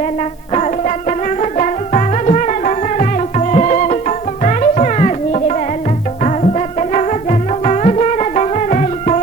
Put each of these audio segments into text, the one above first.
বেলা আলতাত না জান সারা ধরা দেহরাইছে আর সাঁঝের বেলা আলতাত না জান সারা ধরা দেহরাইছে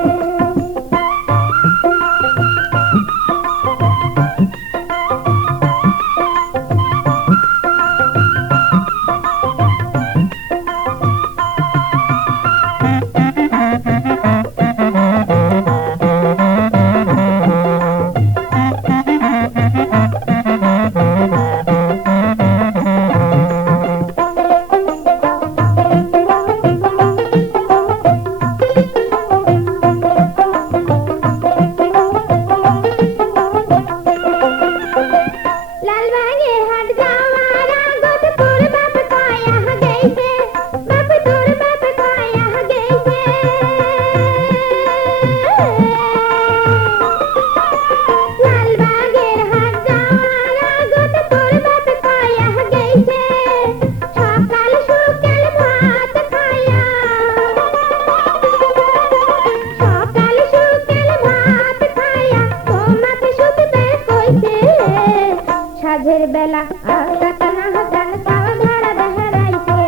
সাঁঝের বেলা আলতাত না জান সারা ধরা দেহরাইছে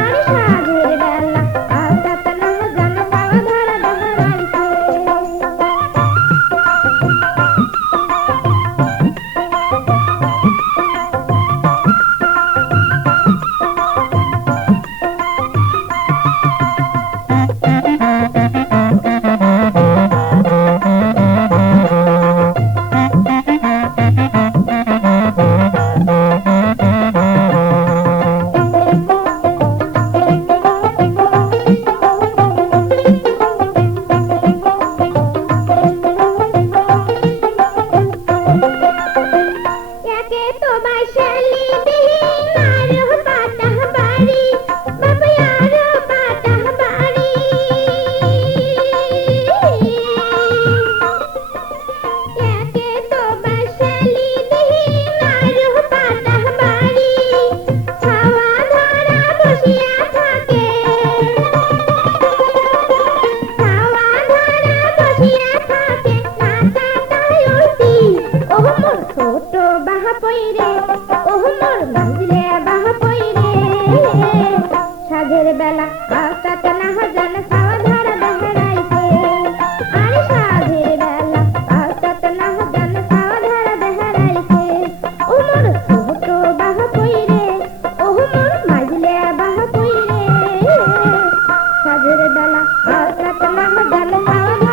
আর সাঁঝের বেলা আলতাত না জান সারা ধরা দেহরাইছে ছোট বাহা পইরে ওহ মোর মাঝলে বাহা পইরে সাঁঝের বেলা আলতাত না জান সারা ধরা দেহরাইছে আর সাঁঝের বেলা আলতাত না জান সারা ধরা দেহরাইছে ও মোর ছোট বাহা পইরে ওহ মোর মাঝলে বাহা পইরে সাঁঝের বেলা আলতাত না জান সারা